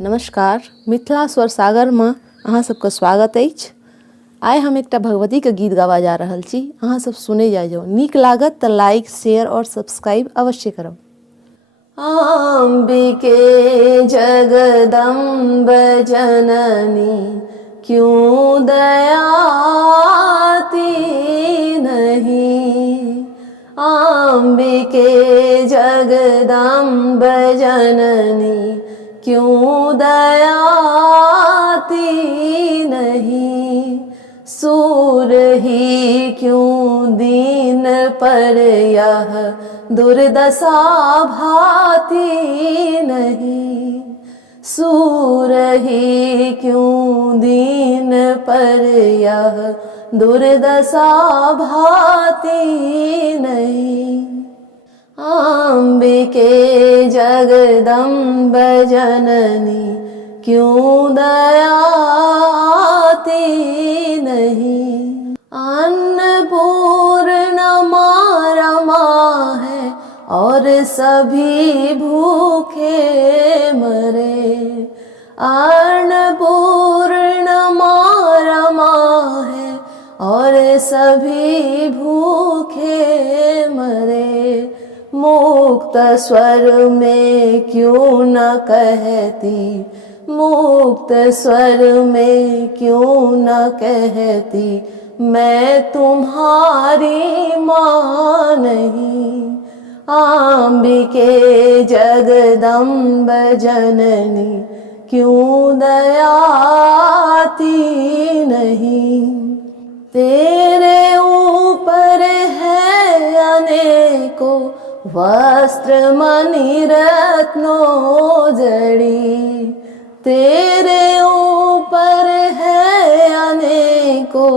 नमस्कार, मिथिला स्वर सागर में अहाँ सबके स्वागत अछि। आइ हम एकटा भगवती के गीत गावा जा रहल छी। अहाँ सब सुने जाइयो। नीक लागत तो लाइक, शेयर और सब्सक्राइब अवश्य करब। अम्बिके जगदम्ब जननी क्यों दयाती नहीं। अम्बिके जगदम्ब जननी क्यों दयाती नहीं। सूर ही क्यों दीन पर यह दुर्दशा भाती नहीं। सूर ही क्यों दीन पर यह दुर्दशा भाती नहीं। अम्बिके जगदम्ब जननी क्यों दयाती नहीं। अन्नपूर्णा रमा है और सभी भूखे मरे। अन्नपूर्णा रमा है और सभी भूखे मरे। मुक्त स्वर में क्यों न कहती, मुक्त स्वर में क्यों न कहती, मैं तुम्हारी माँ नहीं। अम्बिके जगदम्ब जननी क्यों दयाती नहीं। तेरे ऊपर है अनेकों वस्त्र मणि रत्नों जड़ी। तेरे ऊपर है अनेकों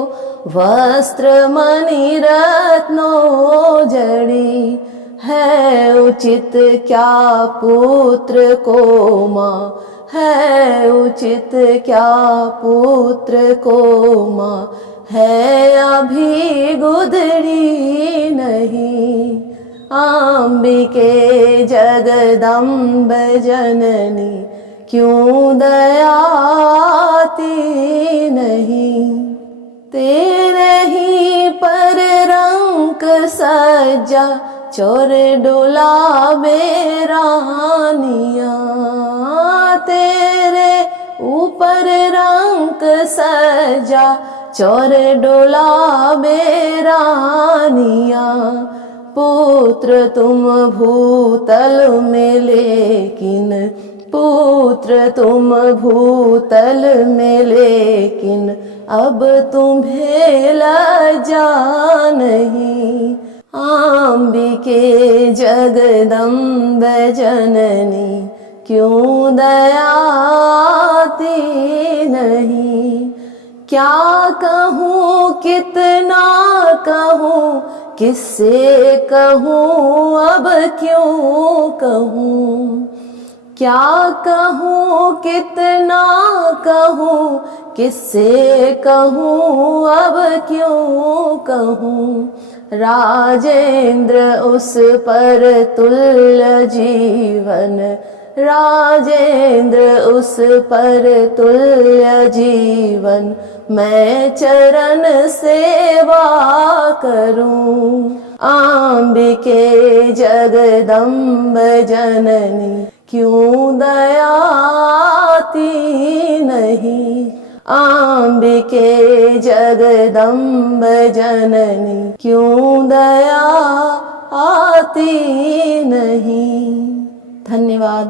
वस्त्र मणि रत्नों जड़ी। है उचित क्या पुत्र को माँ, है उचित क्या पुत्र को माँ, है अभी गुदड़ी नहीं। अम्बिके जगदम्ब जननी क्यों दयाती नहीं। तेरे ही पर रंग सजा चोर डोला बेरानियाँ। तेरे ऊपर रंग सजा चोर डोला बेरानियाँ। पुत्र तुम भूतल में लेकिन, पुत्र तुम भूतल में लेकिन, अब तुम्हें लज्जा नहीं। अम्बिके जगदम्ब जननी क्यों दयाती नहीं। क्या कहूँ कितना कहूँ, किससे कहूँ अब क्यों कहूँ। क्या कहूँ कितना कहूँ, किससे कहूँ अब क्यों कहूँ। राजेंद्र उस पर तुल्य जीवन, राजेंद्र उस पर तुल्य जीवन, मैं चरण सेवा करूं। अम्बिके जगदम्ब जननी क्यों दयाती नहीं। अम्बिके जगदम्ब जननी क्यों दयाती नहीं। धन्यवाद।